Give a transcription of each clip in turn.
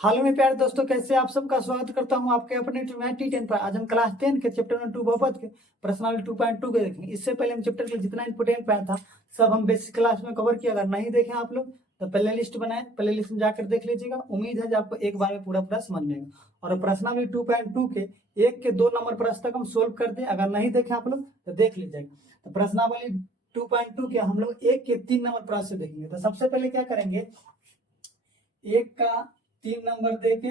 हाल में प्यारे दोस्तों, कैसे आप सबका स्वागत करता हूं आपके अपने T10 पर। आज हम क्लास 10 के चैप्टर नंबर 2 बहुपद के प्रश्नावली 2.2 के देखेंगे। इससे पहले हम चैप्टर के जितना इंपोर्टेंट पाया था सब हम बेसिक क्लास में कवर किया। अगर नहीं देखें आप लोग तो प्ले लिस्ट बनाए, प्ले लिस्ट में जाकर देख लीजिएगा। उम्मीद है कि आपको एक बार में पूरा पूरा समझ में आएगा। और प्रश्नावली 2.2 के 1 के 2 नंबर प्रश्न तक हम सोल्व कर दें। अगर नहीं देखें आप लोग तो देख लीजिएगा। तो प्रश्नावली 2.2 के हम लोग 1 के 3 नंबर प्रश्न देखेंगे। तो सबसे पहले क्या करेंगे, 1 का 3 नंबर देके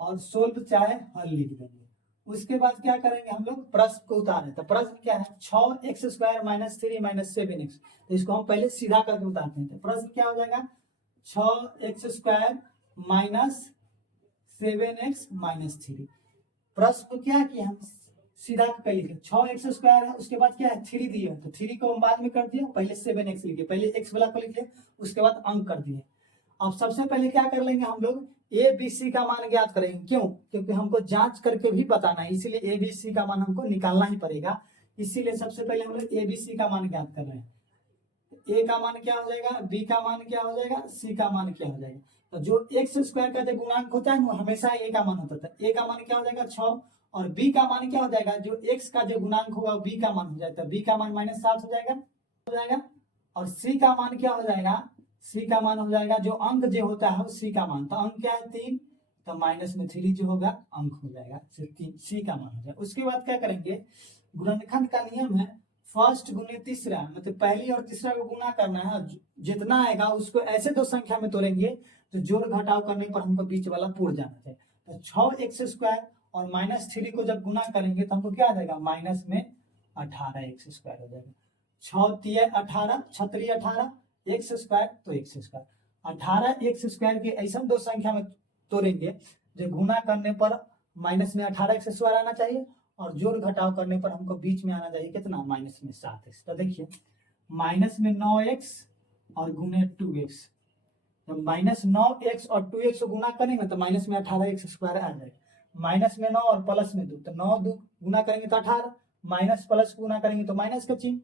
और सोल्व चाहे हल लिख देंगे। उसके बाद क्या करेंगे, हम लोग प्रश्न को उतारें। तो प्रश्न क्या है, 6x² - 3 - 7x। तो इसको हम पहले सीधा करके उतारते हैं। तो प्रश्न क्या हो जाएगा, 6x² - 7x - 3। प्रश्न को क्या किया, हम सीधा कर लिखे। 6x² है, उसके बाद क्या है 3 दिया, तो 3 को हम बाद में कर दिया। पहले 7x लिखे, पहले x वाला को लिखे, उसके बाद अंक कर दिए। अब सबसे पहले क्या कर लेंगे, हम लोग ए बी सी का मान ज्ञात करेंगे। क्यों? क्योंकि हमको जांच करके भी बताना है, इसीलिए ए बी सी का मान हमको निकालना ही पड़ेगा। इसीलिए सबसे पहले हम लोग ए बी सी का मान ज्ञात कर रहे हैं। ए का मान क्या हो जाएगा, बी का मान क्या हो जाएगा, सी का मान क्या हो जाएगा। तो जो x² का जो गुणांक होता है वो हमेशा ए का मान होता है। ए का मान क्या हो जाएगा 6, और बी का मान क्या हो जाएगा, जो x का जो गुणांक होगा बी का मान हो जाएगा। बी का मान -7 हो जाएगा। और सी का मान क्या हो जाएगा, सी का मान हो जाएगा जो अंक जो होता है सी का मान। तो अंक क्या है 3, तो माइनस में 3 जो होगा अंक हो जाएगा, सी का मान हो जाएगा। उसके बाद क्या करेंगे, गुणनखंड का नियम है फर्स्ट गुने तीसरा, मतलब पहली और तीसरा को गुना करना है। जितना आएगा उसको ऐसे दो संख्या में तोड़ेंगे तो जोड़ घटाव करने पर हमको बीच वाला पूर्ण जाना चाहिए। तो 6x² और -3 को जब गुना करेंगे तो हमको क्या आ जाएगा, माइनस में 18x² हो जाएगा। 6 3 18, 6 18, x² तो x²। 18x² के ऐसा दो संख्या में तोड़ेंगे जो गुना करने पर माइनस में 18x² आना चाहिए, और जोड़ घटाव करने पर हमको बीच में आना चाहिए कितना, माइनस में 7x। तो देखिए माइनस में 9x और गुने 2x, जब -9x और 2x को गुना करेंगे तो माइनस में 18x² आ जाएगा। माइनस में 9 और प्लस में 2, तो 9 2 गुना करेंगे तो 18, माइनस प्लस गुना करेंगे तो माइनस का चिन्ह,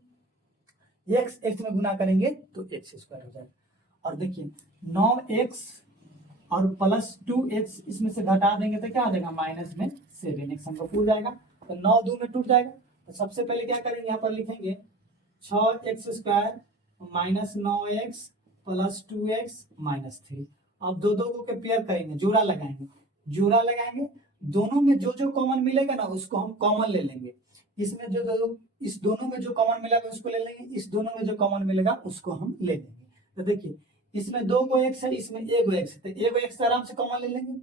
x में गुना करेंगे तो x² हो जाएगा। और देखिए 9x और प्लस 2x इसमें से घटा देंगे तो क्या आ जाएगा, माइनस में 7x हमको टूट जाएगा। तो 9 2 में टूट जाएगा। तो सबसे पहले क्या करेंगे, यहाँ पर लिखेंगे 6x² - 9x प्लस 2x - 3। अब दो को के पेयर करेंगे, जोड़ा लगाएंगे। दोनों में जो जो कॉमन मिलेगा ना उसको हम कॉमन ले लेंगे। इसमें जो इस दोनों में जो कॉमन मिलेगा उसको ले लेंगे, इस दोनों में जो कॉमन मिलेगा उसको हम ले लेंगे। तो देखिए इसमें 2 गो x है, इसमें 1 गो x है, तो 1 गो x आराम से कॉमन ले लेंगे।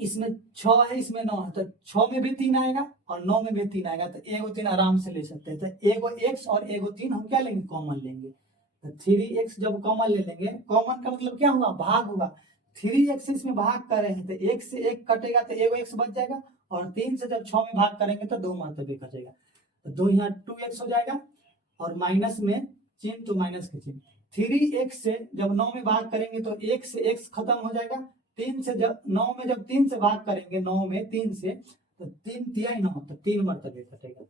इसमें 6 है, इसमें 9 है, तो 6 में भी 3 आएगा और 9 में भी 3 आएगा, तो 1 गो 3 आराम से ले सकते हैं। तो 1 गो x और 1 गो 3 हम क्या लेंगे, कॉमन लेंगे। तो 3x जब कॉमन ले लेंगे, कॉमन का मतलब क्या हुआ, भाग हुआ। 3x इसमें भाग कर रहे हैं तो 1 से 1 कटेगा तो 1 गो x बच जाएगा, और 3 से जब 6 में भाग करेंगे तो 2 मरतबे कटेगा। तो 2 यहाँ 2x हो जाएगा, और माइनस में चिन्ह तो माइनस के चिन्ह। 3x से जब 9 में भाग करेंगे तो 1 से x खत्म हो जाएगा। 3 से जब 9 में जब 3 से भाग करेंगे, 9 में 3 से, तो 3 3 9, तो 3 मरतबे कटेगा।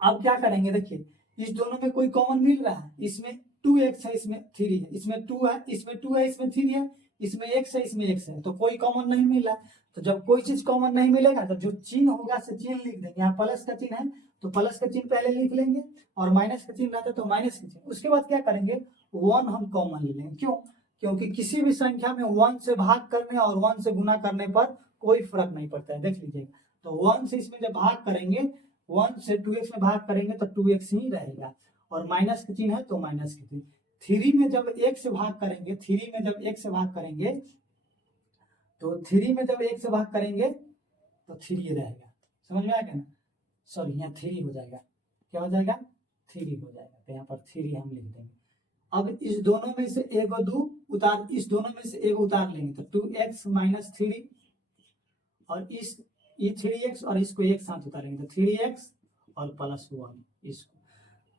अब क्या करेंगे, देखिए इस दोनों में कोई कॉमन मिल रहा है, इसमें 2x है, इसमें 3 है, इसमें 2 है, इसमें 2 है, इसमें 3 है, इसमें x है, इसमें x है, तो कोई कॉमन नहीं मिला। तो जब कोई चीज कॉमन नहीं मिलेगा तो जो चिन्ह होगा से चिन्ह लिख देंगे। यहाँ प्लस का चिन्ह है तो प्लस का चिन्ह पहले लिख लेंगे, और माइनस का चिन्ह रहता है तो माइनस का चिन्ह। उसके बाद क्या करेंगे, 1 हम कॉमन ले लेंगे। क्यों? क्योंकि किसी भी संख्या में 1 से भाग करने और 1 से गुना करने पर कोई फर्क नहीं पड़ता है, देख लीजिएगा। तो 1 से इसमें जब भाग करेंगे, 1 से 2x में भाग करेंगे तो 2x ही रहेगा, और माइनस का चिन्ह है तो माइनस का चिन्ह। 3 में जब 1 से भाग करेंगे, 3 में जब 1 से भाग करेंगे तो 3 में जब 1 से भाग करेंगे तो 3 रहेगा। समझ में आएगा ना, सॉरी यहाँ 3 हो जाएगा, क्या हो जाएगा, 3 हो जाएगा। तो यहाँ पर 3 हम लिख देंगे। अब इस दोनों में से एगो 2 उतार, इस दोनों में से एगो उतार लेंगे तो 2x - 3, और इस 3x और इसको एक साथ उतारेंगे तो 3x और प्लस 1। इसको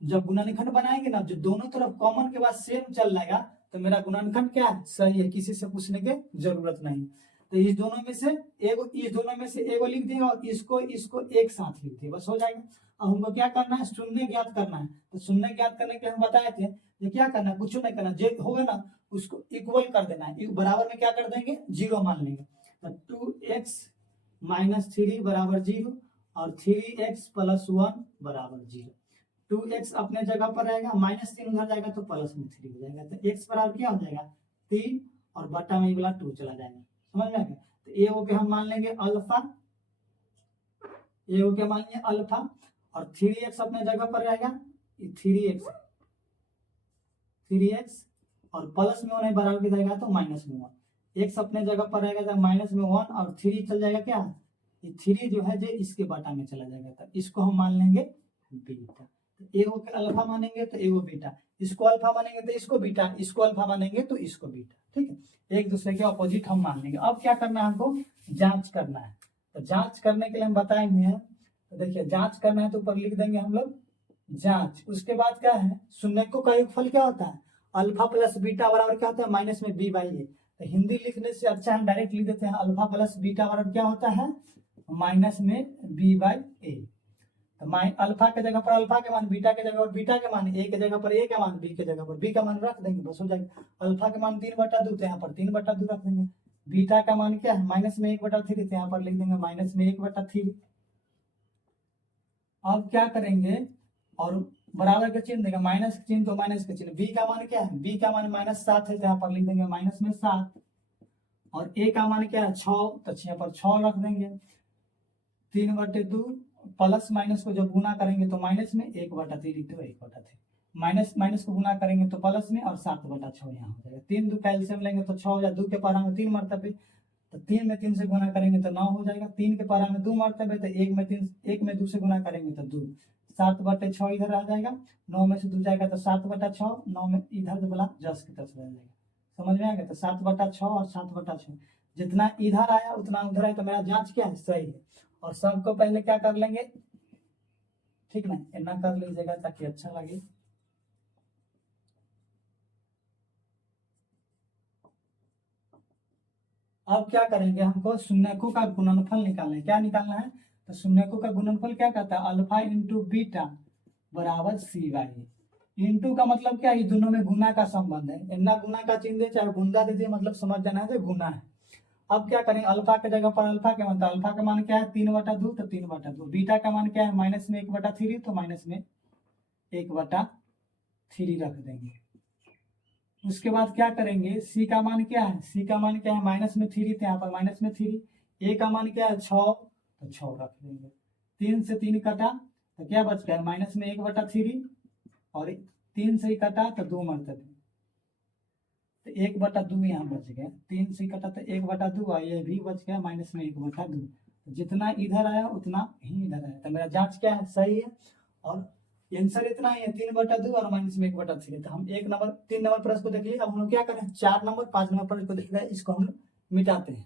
जब गुणनखंड बनाएंगे ना, जो दोनों तरफ कॉमन के बाद सेम चल जाएगा तो मेरा गुणनखंड क्या है, सही है, किसी से पूछने की जरूरत नहीं। तो इस दोनों में से एगो लिख दिए और इसको एक साथ लिख दिए, बस हो जाएगा। अब हमको क्या करना है, शून्य ज्ञात करना है। तो शून्य ज्ञात करने के लिए हम बताए थे ये क्या करना है, कुछ नहीं करना, जो होगा ना उसको इक्वल कर देना है, बराबर में क्या कर देंगे 0 मान लेंगे। तो 2x माइनस 3 बराबर 0 और 3x प्लस 1 बराबर 0। 2x अपने जगह पर रहेगा, -3 उधर जाएगा तो प्लस में 3 हो जाएगा। तो x बराबर क्या हो जाएगा 3 और बटा में वाला 2 चला जाएगा। समझ में आ गया। तो ए हो के हम मान लेंगे अल्फा, ए हो के मान लेंगे अल्फा और 3x अपने जगह पर रहेगा 3x और प्लस में 1 बराबर की जाएगा तो माइनस में 1। x अपने जगह पर रहेगा तो माइनस में 1 और 3 चल जाएगा क्या, ये 3 जो है जो इसके बटा में चला जाएगा। तो इसको हम मान लेंगे बीटा। ए हो के अल्फा मानेंगे तो ए हो बीटा, इसको अल्फा मानेंगे तो इसको बीटा, इसको अल्फा मानेंगे तो इसको बीटा। ठीक है, एक दूसरे के अपोजिट हम मान लेंगे। अब क्या करना है हमको जांच करना है। तो जांच करने के लिए हम बताए हुए हैं, तो देखिए जांच करना है तो ऊपर लिख देंगे हम लोग जांच। उसके बाद क्या है शून्यकों का योगफल क्या होता है अल्फा प्लस बीटा बराबर क्या होता है माइनस में बी बाई ए। तो हिंदी लिखने से अच्छा हम डायरेक्ट लिख देते हैं अल्फा प्लस बीटा बराबर क्या होता है माइनस में बी बाई ए। तो अल्फा के जगह पर अल्फा के मान, बीटा के जगह पर बीटा के मान, ए के जगह पर ए के मान, बी के जगह पर बी का मान रख देंगे, बस हो जाएगा। अल्फा के मान 3/2 तो यहाँ पर 3/2 रख देंगे। बीटा का मान क्या है माइनस में 1/3 तो यहाँ पर लिख देंगे माइनस में 1/3। अब क्या करेंगे और बराबर का चिन्ह देगा, माइनस का चिन्ह तो माइनस का चिन्ह। बी का मान क्या है, बी का मान -7 है तो यहाँ पर लिख देंगे माइनस में 7। और ए का मान क्या है 6 तो यहाँ पर 6 रख देंगे। 3/2 प्लस माइनस को जब गुना करेंगे तो माइनस में 1/3 तो 1/3, माइनस माइनस को गुना करेंगे तो प्लस में और 7/6 यहाँ हो जाएगा। 3 2 कैल्सियम लेंगे तो 6 हो जाएगा, 2 के पारा में 3 मरतबे तो 3 में 3 से गुना करेंगे तो 9 हो जाएगा। 3 के पारा में 2 मरतबे तो 1 में 3, 1 में 2 से गुना करेंगे तो 2, 7/6 इधर आ जाएगा, 9 में से 2 जाएगा तो 7/6, 9 में इधर तो बोला 10 की तरफ रह जाएगा। समझ में आ गया। तो 7/6 और 7/6 जितना इधर आया उतना उधर आया, तो मेरा जांच क्या है सही है। और सबको पहले क्या कर लेंगे ठीक ना, इतना कर लीजिएगा ताकि अच्छा लगे। अब क्या करेंगे हमको शून्यकों का गुणनफल निकालना है। क्या निकालना है तो शून्यकों का गुणनफल क्या कहता है अल्फा इंटू बीटा बराबर सी बाई ए। इंटू का मतलब क्या है दोनों में गुना का संबंध है, इतना गुना का चिन्ह दे चाहे गुंडा दे दिए, मतलब समझ जाना है गुना है। अब क्या करेंगे अल्फा के जगह पर अल्फा के मान, तो अल्फा का मान क्या है 3/2 तो 3/2। बीटा का मान क्या है माइनस में 1/3 तो माइनस में 1/3 रख देंगे। उसके बाद क्या करेंगे सी का मान क्या है, सी का मान क्या है माइनस में 3 तो यहाँ पर माइनस में 3। ए का मान क्या है 6 तो 6 रख देंगे। 3 से 3 कटा तो क्या बच गया माइनस में 1/3 और 3 से ही कटा तो 2 मरतबे तो 1/2 यहाँ बच गया। 3 से कटा तो 1/2 और ये भी बच गया माइनस में 1/2। तो जितना इधर आया उतना ही इधर आया। तो मेरा जांच क्या है सही है और आंसर इतना ही है 3/2 और माइनस में 1/3। तो हम 3 नंबर प्रश्न को देख लिए। अब हम लोग क्या करें 4 नंबर 5 नंबर प्रश्न को देख रहे हैं, इसको हम लोग मिटाते हैं।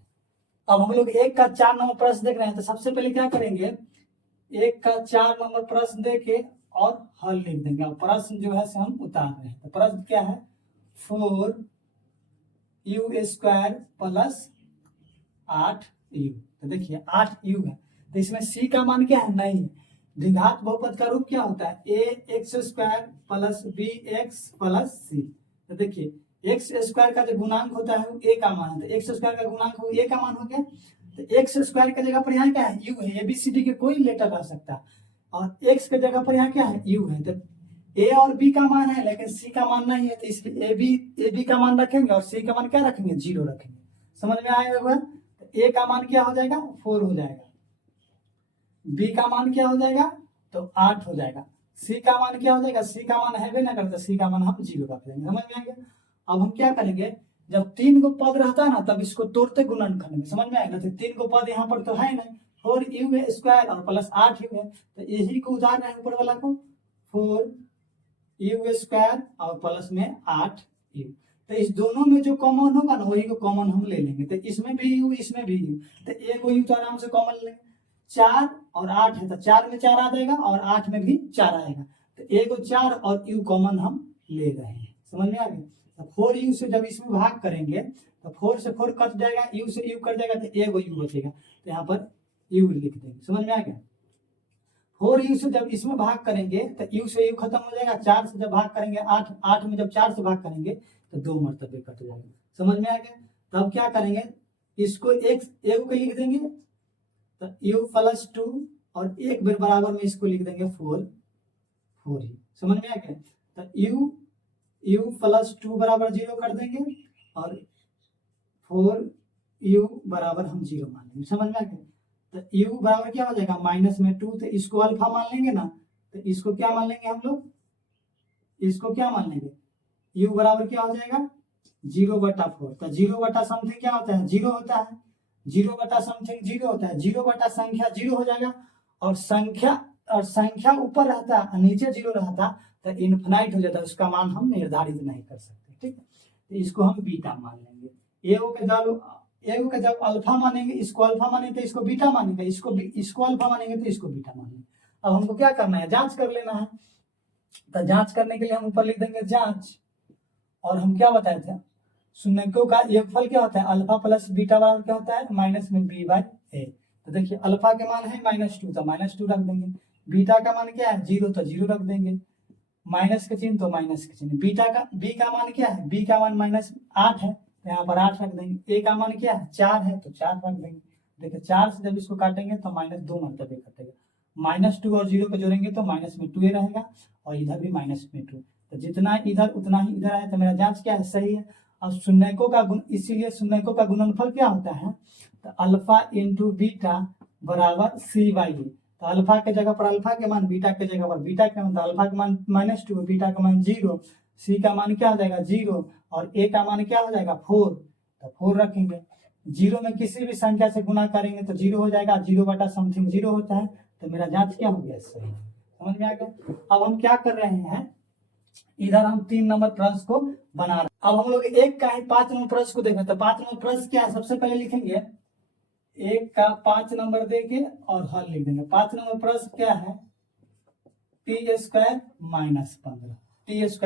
अब हम लोग 1 का 4 नंबर प्रश्न देख रहे हैं, तो सबसे पहले क्या करेंगे 1 का 4 नंबर प्रश्न देके और हल लिख देंगे। अब प्रश्न जो है हम उतार रहे हैं। तो प्रश्न क्या है 4u² प्लस 8u। तो देखिए 8u है तो इसमें c का मान क्या है नहीं है। द्विघात बहुपद का रूप क्या होता है ax² plus bx plus c। तो देखिए x² का जो गुणांक होता है वो a का मान है, तो x² का गुणांक वो a का मान हो गया। तो x² की जगह पर यहाँ क्या है u है, ABCD के कोई लेटर रह सकता है और x के जगह पर यहाँ क्या है u है। तो a और b का मान है लेकिन c का मान नहीं है, तो इसलिए ab का मान रखेंगे और c का मान क्या रखेंगे 0 रखेंगे। समझ में आएगा हुआ। तो a का मान क्या हो जाएगा 4 हो जाएगा, b का मान क्या हो जाएगा तो 8 हो जाएगा, c का मान क्या हो जाएगा c का मान है भी ना करता, c का मान हम 0 रख देंगे। समझ में आ गया। अब हम क्या करेंगे जब 3 को पद रहता है ना तब इसको तोड़ते गुणनखंड में। समझ में आएगा। तो 3 को पद यहाँ पर तो है नहीं, 4u² और प्लस 8u है, तो यही को उतार रहे हैं ऊपर वाला को 4u² और प्लस में 8u। तो इस दोनों में जो कॉमन होगा ना वही को कॉमन हम ले लेंगे। तो इसमें भी u इसमें भी u, तो एक u तो आराम से कॉमन लेंगे। 4 और 8 है तो 4 में 4 आ जाएगा और 8 में भी 4 आएगा, तो एक 4 और u कॉमन हम ले रहे हैं। समझ में आ गया। तो 4u से जब इसमें भाग करेंगे तो 4 से 4 कट जाएगा, u से u कट जाएगा तो एक u बचेगा, तो यहाँ पर u लिख देंगे। समझ में आ गया। 4u से जब इसमें भाग करेंगे तो u से u खत्म हो जाएगा, 4 से जब भाग करेंगे 8 में जब 4 से भाग करेंगे तो 2 मरतबे कट जाएगा। समझ में आ गया? तब क्या करेंगे, इसको एक को लिख देंगे तो u प्लस 2 और एक बेर बराबर में इसको लिख देंगे 4 ही। समझ में आ गया? तो u प्लस 2 बराबर 0 कर देंगे और 4u बराबर हम 0 मान लेंगे। समझ में आ गया? तो u बराबर क्या हो जाएगा माइनस में 2, तो इसको अल्फा मान लेंगे ना, तो इसको क्या मान लेंगे हम लोग, इसको क्या मान लेंगे, u बराबर क्या हो जाएगा 0/4। तो 0 समथिंग क्या होता है 0 होता है, 0 समथिंग 0 होता है, 0 संख्या 0 हो जाएगा। और संख्या ऊपर रहता है नीचे 0 रहता तो इन्फिनाइट हो जाता है, उसका मान हम निर्धारित नहीं कर सकते। ठीक है, तो इसको हम बीटा मान लेंगे। एगो के जब अल्फा मानेंगे, इसको अल्फा मानेंगे तो इसको बीटा मानेंगे, इसको अल्फा मानेंगे तो इसको बीटा मानेंगे। अब हमको क्या करना है, जांच कर लेना है। तो जांच करने के लिए हम ऊपर लिख देंगे जांच, और हम क्या बताए थे शून्यकों का योगफल क्या होता है, अल्फा प्लस बीटा बराबर क्या होता है माइनस में b/a। तो देखिए अल्फा के मान है -2 तो -2 रख देंगे, बीटा का मान क्या है 0 तो 0 रख देंगे, माइनस के चिन्ह तो माइनस के चिन्ह, बीटा का b का मान क्या है, b का मान -8 है तो यहाँ पर 8 रख देंगे, a का मान क्या है 4 है तो 4 रख देंगे। देखिए 4 से जब इसको काटेंगे तो -2 मरतबे कटेगा, -2 और 0 को जोड़ेंगे तो माइनस में 2 रहेगा और इधर भी -2। तो जितना इधर उतना ही इधर आया, तो मेरा जांच क्या है सही है। अब शून्यकों का गुण, इसीलिए शून्यकों का गुणनफल क्या होता है, तो अल्फा इंटू बीटा बराबर c/a। तो अल्फा के जगह पर अल्फा के मान, बीटा के जगह पर बीटा के मान, तो अल्फा का मान -2, बीटा का मान 0, सी का मान क्या हो जाएगा 0 और ए का मान क्या हो जाएगा 4, तो 4 रखेंगे। 0 में किसी भी संख्या से गुना करेंगे तो 0 हो जाएगा, 0 समथिंग 0 होता है, तो मेरा जांच क्या हो गया सही। समझ में आ गया? अब हम क्या कर रहे हैं, इधर हम 3 नंबर प्रश्न को बना रहे हैं। अब हम लोग एक का ही 5 नंबर प्रश्न को देखें, तो 5 नंबर प्रश्न क्या है, सबसे पहले लिखेंगे एक का 5 नंबर देके और हल लिख देंगे। 5 नंबर प्रश्न क्या है, t² - 15, t² -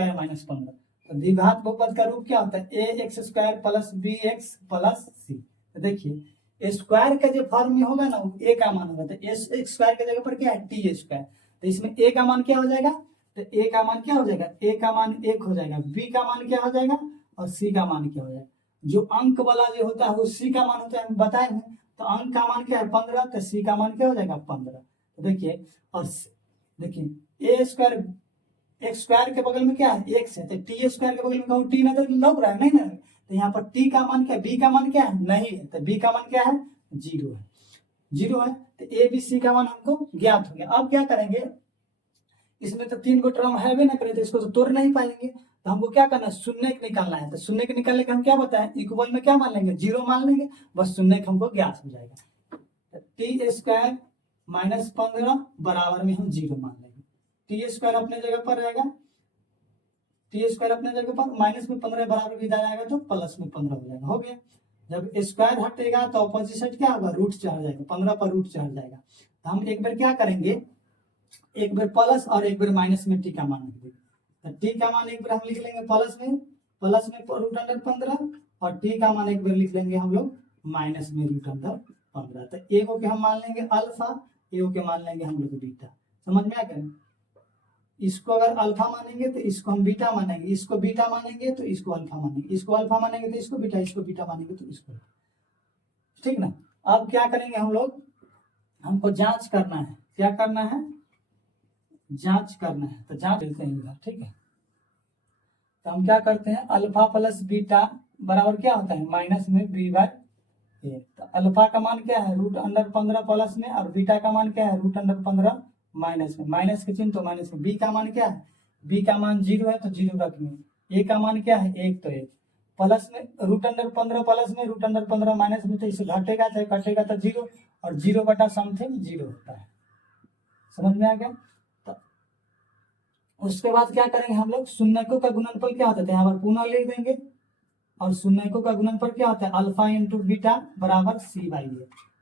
15। तो द्विघात बहुपद का रूप क्या होता है ax² plus bx plus c। तो देखिए स्क्वायर का जो फॉर्म में होगा ना वो a का मान होगा, तो x² के जगह पर क्या है t², तो इसमें a का मान क्या हो जाएगा, तो a का मान क्या हो जाएगा, a का मान 1 हो जाएगा, b का मान क्या हो जाएगा और c का मान क्या हो जाएगा। जो अंक वाला जो होता है वो c का मान होता है, हम बताए हैं। तो अंक का मान क्या है 15, तो c का मान क्या हो जाएगा 15। तो देखिए और देखिए a² x² के बगल में क्या है x है, तो t² के बगल में कहूँ t नजर लग रहा है नहीं ना, तो यहाँ पर t का मान क्या है, b का मान क्या है नहीं है, तो b का मान क्या है 0 है, 0 है। तो a b c का मान हमको ज्ञात हो गया। अब क्या करेंगे, इसमें तो 3 गो टर्म है भी ना करे, तो इसको तो तोड़ नहीं पाएंगे, तो हमको क्या करना है शून्य निकालना है। तो शून्य के निकालने के हम क्या बताएं, इक्वल में क्या मान लेंगे 0 मान लेंगे, बस शून्य हमको ज्ञात हो जाएगा। t² - 15 बराबर में हम 0 मान लेंगे, t² अपने जगह पर रहेगा, t² अपने जगह पर, माइनस में 15 बराबर भी जाएगा तो प्लस में 15 हो जाएगा, हो गया। जब स्क्वायर हटेगा तो अपोजिट क्या होगा रूट चढ़ जाएगा, 15 पर रूट चढ़ जाएगा। तो हम एक बार क्या करेंगे, एक बार प्लस और एक बार माइनस में टी का मान लिख देंगे। तो टी का मान एक बार हम लिख लेंगे प्लस में √15 और टी का मान एक बार लिख लेंगे हम लोग माइनस में √15। तो ए को के हम मान लेंगे अल्फा, ए को के मान लेंगे हम लोग बीटा। समझ में आ गया? इसको अगर अल्फा मानेंगे तो इसको हम बीटा मानेंगे, इसको बीटा मानेंगे तो इसको अल्फा मानेंगे, इसको अल्फा मानेंगे तो इसको बीटा मानेंगे तो इसको, ठीक ना। अब क्या करेंगे हम लोग, हमको जांच करना है, क्या करना है जांच करना है। तो जांच लेते हैं इधर, ठीक है। तो हम क्या करते हैं अल्फा प्लस बीटा बराबर क्या होता है माइनस में b/a। तो अल्फा का मान क्या है √15 प्लस में, और बीटा का मान क्या है √15 माइनस में, माइनस के चिन्ह तो माइनस में। b का मान क्या है, b का मान 0 है तो 0 रखेंगे, a का मान क्या है 1 तो 1, प्लस में √15 प्लस में, √15 माइनस में, तो इसे घटेगा चाहे कटेगा तो 0, और 0 समथिंग 0 होता है। समझ में आ गया? उसके बाद क्या करेंगे हम लोग, शून्यकों का गुणनफल क्या होता है, यहाँ पर पुनः लिख देंगे, और शून्यकों का गुणनफल क्या होता है अल्फा इंटू बीटा बराबर c/a।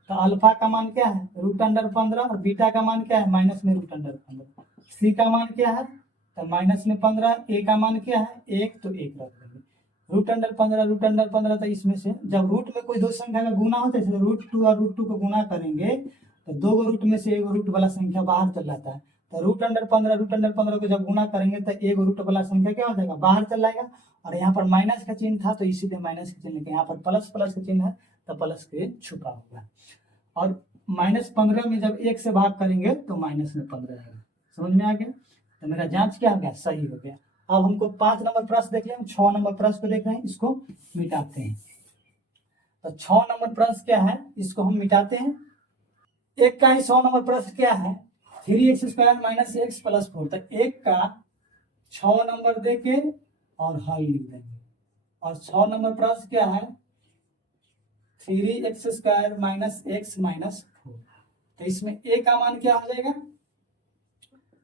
तो अल्फा का मान क्या है √15 और बीटा का मान क्या है माइनस में √15, सी का मान क्या है तो माइनस में 15, ए का मान क्या है 1 तो 1 रख देंगे। √15 तो इसमें से जब रूट में कोई दो संख्या का गुना होता है, √2 और √2 को गुना करेंगे तो 2 रूट में से 1 रूट वाला संख्या बाहर चल जाता है, तो √15 को जब गुना करेंगे तो एक रूट वाला संख्या क्या हो जाएगा, बाहर चल जाएगा। और यहाँ पर माइनस का चिन्ह था तो इसीलिए माइनस का चिन्ह लेके, यहाँ पर प्लस का चिन्ह है तो प्लस के छुपा हुआ है। और -15 में जब 1 से भाग करेंगे तो -15 आएगा। समझ में आ गया? तो मेरा जांच क्या हो गया, सही हो गया। अब हमको 5 नंबर प्रश्न देख लें, 6 नंबर प्रश्न को देख रहे हैं, इसको मिटाते हैं। तो 6 नंबर प्रश्न क्या है, इसको हम मिटाते हैं। एक का ही 100 नंबर प्रश्न क्या है, 3x² - x + 4। तो एक का 6 नंबर देके और हल लिख देंगे। और 6 नंबर प्रश्न क्या है, 3x² - x - 4। तो इसमें a का मान क्या हो जाएगा,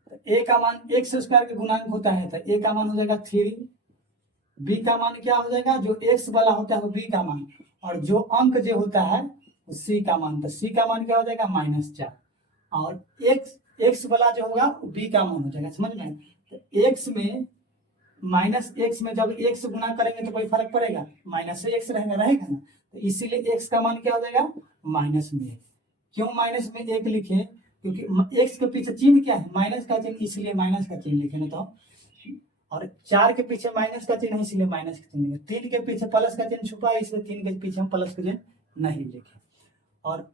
तो a का मान x² के गुणांक होता है, तो a का मान हो जाएगा 3, b का मान क्या हो जाएगा, जो x वाला होता है वो b का मान, और जो अंक जो होता है वो c का मान, तो c का मान क्या हो जाएगा -4, और x वाला जो होगा वो b का मान हो जाएगा। समझ में? तो x में -x में जब x गुना करेंगे तो कोई फर्क पड़ेगा, -x रहेगा ना, तो इसीलिए x का मान क्या हो जाएगा, -1। क्यों -1 लिखे, क्योंकि x के पीछे चिन्ह क्या है, माइनस का चिन्ह, इसलिए माइनस का चिन्ह लिखे ना। तो और 4 के पीछे माइनस का चिन्ह है इसलिए माइनस का चिन्ह लिखे, 3 के पीछे प्लस का चिन्ह छुपा है इसलिए 3 के पीछे हम प्लस का चिन्ह नहीं लिखे। और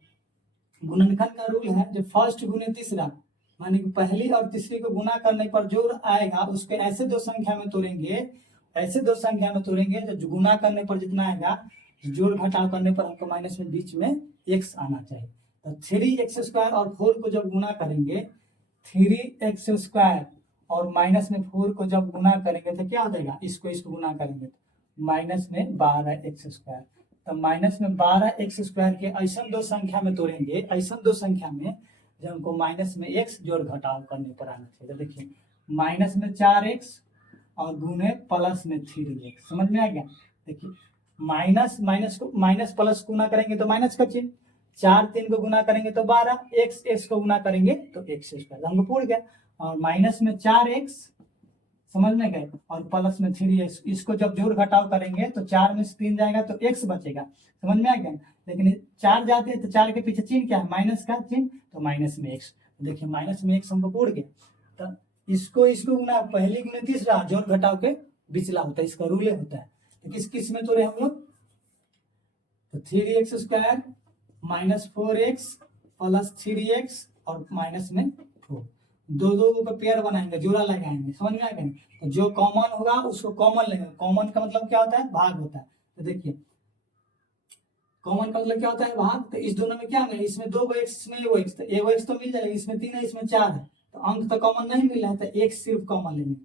गुणनखंड का रूल है, जो फर्स्ट गुने तीसरा, माने कि पहली और तीसरी को गुना करने पर जो आएगा उसके ऐसे दो संख्या में तोड़ेंगे, ऐसे दो संख्या में तोड़ेंगे जो गुना करने पर जितना आएगा, जोड़ घटाव करने पर हमको माइनस में बीच में x आना चाहिए। तो 3x² और 4 को जब गुना करेंगे, 3x² और माइनस में 4 को जब गुना करेंगे तो क्या हो जाएगा, इसको गुना करेंगे माइनस में 12x²। तो माइनस में 12x² के ऐसा दो संख्या में तोड़ेंगे, ऐसा दो संख्या में जब हमको माइनस में x जोड़ घटाव करने पर आना चाहिए। तो देखिए माइनस में 4x और गुने प्लस में 3x। समझ में आ गया? देखिए माइनस प्लस गुना करेंगे तो माइनस का चिन्ह, 4 3 को गुना करेंगे तो 12, x को गुना करेंगे तो x², हमको पूछ गया। और माइनस में 4x, समझ में गए, और प्लस में 3x, इसको जब जोड़ घटाव करेंगे तो 4 में से 3 जाएगा तो x बचेगा। समझ में आ गया? लेकिन 4 जाते हैं तो 4 के पीछे चिन्ह क्या है, माइनस का चिन्ह, तो माइनस में x। देखिए माइनस में x हमको पूछ गया। तो इसको गुना, पहली गुने तीसरा, जोड़ घटाव के बिचला होता है, इसका रूल होता है। तो किस में तोड़े हम लोग, तो 3x² - 4x + 3x और माइनस में 4, दो का पेयर बनाएंगे, जोड़ा लगाएंगे। समझ में आ गया? तो जो कॉमन होगा उसको कॉमन लेंगे। कॉमन का मतलब क्या होता है, भाग होता है। तो देखिए कॉमन का मतलब क्या होता है, भाग। तो इस दोनों में क्या मिले, इसमें 2 x, इसमें एगो x, तो एगो x तो मिल जाएगा, इसमें 3 है इसमें 4 है, तो अंक तो कॉमन नहीं मिल रहा है, तो x सिर्फ कॉमन लेंगे।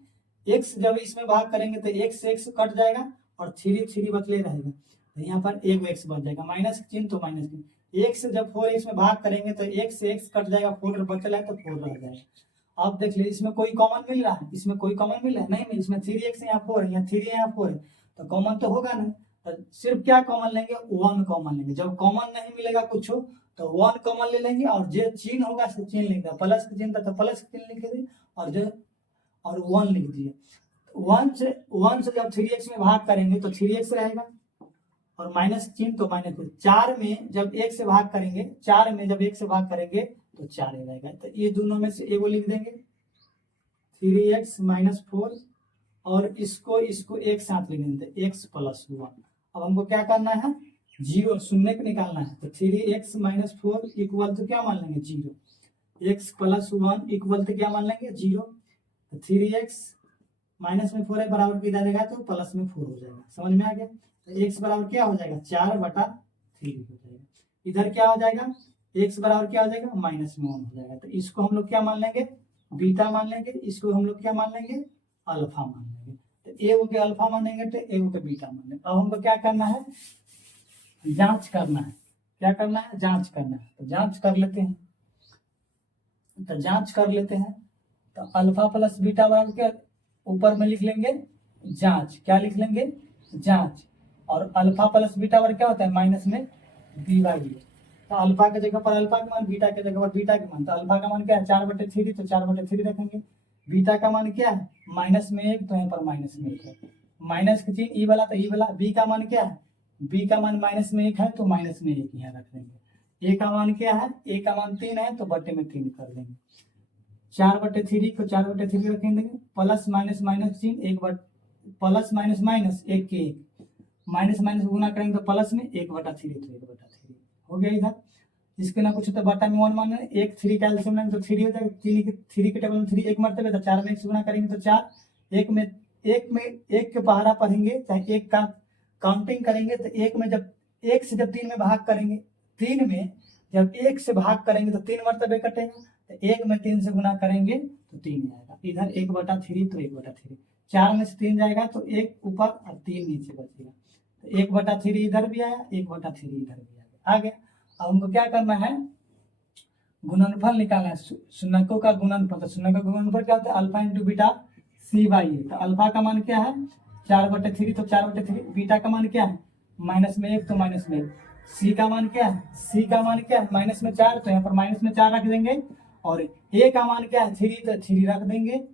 x जब इसमें भाग करेंगे तो x से x कट जाएगा और 3 बचले रहेगा, तो यहाँ पर एगो x बच जाएगा, माइनस चिन्ह तो माइनस चिन्ह। x जब 4x में भाग करेंगे तो x से x कट जाएगा, 4 बचल है तो 4 रह जाएगा। अब देख लीजिए इसमें कोई कॉमन मिल रहा है, इसमें कोई कॉमन मिल रहा है, नहीं मिल, इसमें 3x यहाँ 4 है, यहाँ 3 है यहाँ 4 है, तो कॉमन तो होगा नहीं। तो सिर्फ क्या कॉमन लेंगे, 1 कॉमन लेंगे। जब कॉमन नहीं मिलेगा कुछ तो 1 कॉमन ले लेंगे, और जो चिन्ह होगा से चिन्ह लिख दें, प्लस का चिन्ह था तो प्लस का चिन्ह लिख दें, और 1 लिख दिए। 1 से जब 3x में भाग करेंगे तो 3x रहेगा, और माइनस चिन्ह तो माइनस। 4 में जब 1 से भाग करेंगे, 4 में जब 1 से भाग करेंगे तो 4 ही रहेगा। तो ये दोनों में से एगो लिख देंगे 3x - 4, और इसको एक साथ लिख देंगे x + 1। अब हमको क्या करना है, 0 शून्य को निकालना है। तो 3x - 4 इक्वल तो क्या मान लेंगे, 0। x + 1 इक्वल तो क्या मान लेंगे, 0। तो 3x माइनस में 4 है बराबर किधर रहेगा, तो प्लस में 4 हो जाएगा। समझ में आ गया? तो x बराबर क्या हो जाएगा, 4/3 हो जाएगा। इधर क्या हो जाएगा, x बराबर क्या हो जाएगा, -1 हो जाएगा। तो इसको हम लोग क्या मान लेंगे, बीटा मान लेंगे, इसको हम लोग क्या मान लेंगे, अल्फा मान लेंगे। तो एगो के अल्फा मानेंगे तो एगो के बीटा मान लेंगे। अब हमको क्या करना है, जांच करना है। क्या करना है, जांच करना है। तो जांच कर लेते हैं, तो अल्फा प्लस बीटा बराबर क्या, ऊपर में लिख लेंगे जांच, क्या लिख लेंगे, जांच। और अल्फा प्लस बीटा बराबर क्या होता है, माइनस में dy। तो अल्फा के जगह पर अल्फा का मान, बीटा के जगह पर बीटा का मान। तो अल्फा का मान क्या है, 4/3, तो 4/3 रखेंगे। बीटा का मान क्या है, -1, तो यहाँ पर -1 है। माइनस के चिन्ह ई वाला तो ई वाला। बी का मान क्या है, बी का मान -1 है तो -1 यहाँ रख देंगे। ए का मान क्या है, ए का मान 3 है तो बटे में 3 कर देंगे। 4/3 को 4/3 रखेंगे, प्लस माइनस माइनस चिन्ह, प्लस माइनस माइनस 1 के 1, माइनस माइनस गुना करेंगे तो प्लस में 1/3 तो 1/3 हो गया इधर। इसके ना कुछ तो बटा में 1 मान एक 3 का एलसीएम लेंगे तो 3 हो जाएगा, 3 के टेबल में 3 एक मरतबे, तो 4 में 1 गुना करेंगे तो 4, एक के पहाड़ा पढ़ेंगे चाहे एक का काउंटिंग करेंगे तो एक में जब 1 से जब 3 में भाग करेंगे, 3 में जब 1 से भाग करेंगे तो 3 मरतबे कटेगा, तो 1 में 3 से गुना करेंगे तो 3 आएगा, इधर 1/3 तो 1/3, 4 में से 3 जाएगा तो 1 ऊपर और 3 नीचे बचेगा, तो 1/3 इधर भी आया, 1/3 इधर भी आ गया। अब हमको क्या करना है, गुणनफल निकालना है, शून्यकों का गुणनफल। तो शून्यकों का गुणनफल क्या होता है, अल्फा इंटू बीटा c/a। तो अल्फा का मान क्या है 4/3, तो 4/3, बीटा का मान क्या है माइनस में 1 तो माइनस में 1, सी का मान क्या है, सी का मान क्या है माइनस में 4, तो यहाँ पर माइनस में 4 रख देंगे, और ए का मान क्या है 3, तो 3 रख देंगे।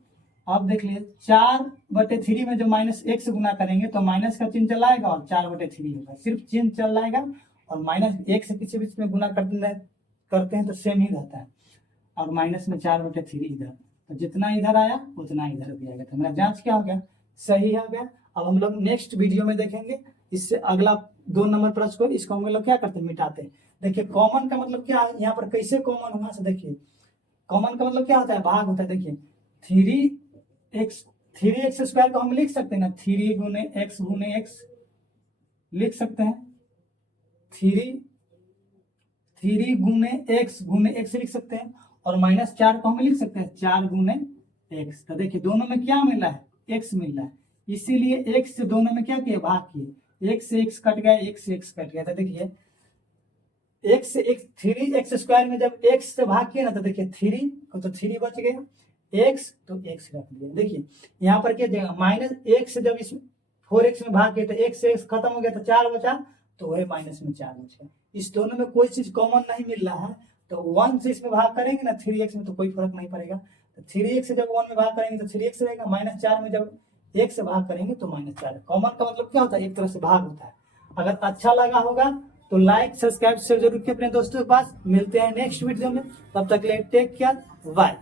अब देख लिए 4/3 में जो माइनस 1 से गुना करेंगे तो माइनस का चिन्ह चला आएगा और 4/3 होगा, सिर्फ चिन्ह चल आएगा, और माइनस 1 से किसी बीच में गुना करते हैं तो सेम ही रहता है, और माइनस में 4/3 इधर, तो जितना इधर आया उतना इधर भी आएगा, तो मेरा जांच क्या हो गया, सही हो गया। अब हम लोग नेक्स्ट वीडियो में देखेंगे इससे अगला 2 नंबर प्रश्न को, इसको हम लोग क्या करते हैं मिटाते हैं। देखिए कॉमन का मतलब क्या है, यहाँ पर कैसे कॉमन होगा, देखिए कॉमन का मतलब क्या होता है, भाग होता है। देखिए 3x² को हम लिख सकते हैं ना, 3 गुने x लिख सकते हैं, 3 गुने x लिख सकते हैं, और -4 को हम लिख सकते हैं 4 गुने x। तो देखिए दोनों में क्या मिल रहा है, x मिल रहा है, इसीलिए x से दोनों में क्या किया, भाग किए, x से x कट गया, x से x कट गया, तो देखिए x से x 3x² में जब x से भाग किया ना, तो देखिए 3 को तो 3 बच गया, x तो x रख दिया। देखिए यहाँ पर क्या देगा, -1 से जब इस 4x में भाग किया तो x से x खत्म हो गया, तो 4 बचा, तो वह माइनस में 4 बचा। इस दोनों में कोई चीज कॉमन नहीं मिल रहा है, तो 1 से इसमें भाग करेंगे ना 3x में, तो कोई फर्क नहीं पड़ेगा, तो 3x से जब 1 में भाग करेंगे तो 3x रहेगा, -4 में जब 1 से भाग करेंगे तो -4। कॉमन का मतलब क्या होता है, एक तरह से भाग होता है। अगर अच्छा लगा होगा तो लाइक सब्सक्राइब शेयर जरूर किए अपने दोस्तों के पास। मिलते हैं नेक्स्ट वीडियो में, तब तक ले टेक केयर, बाय।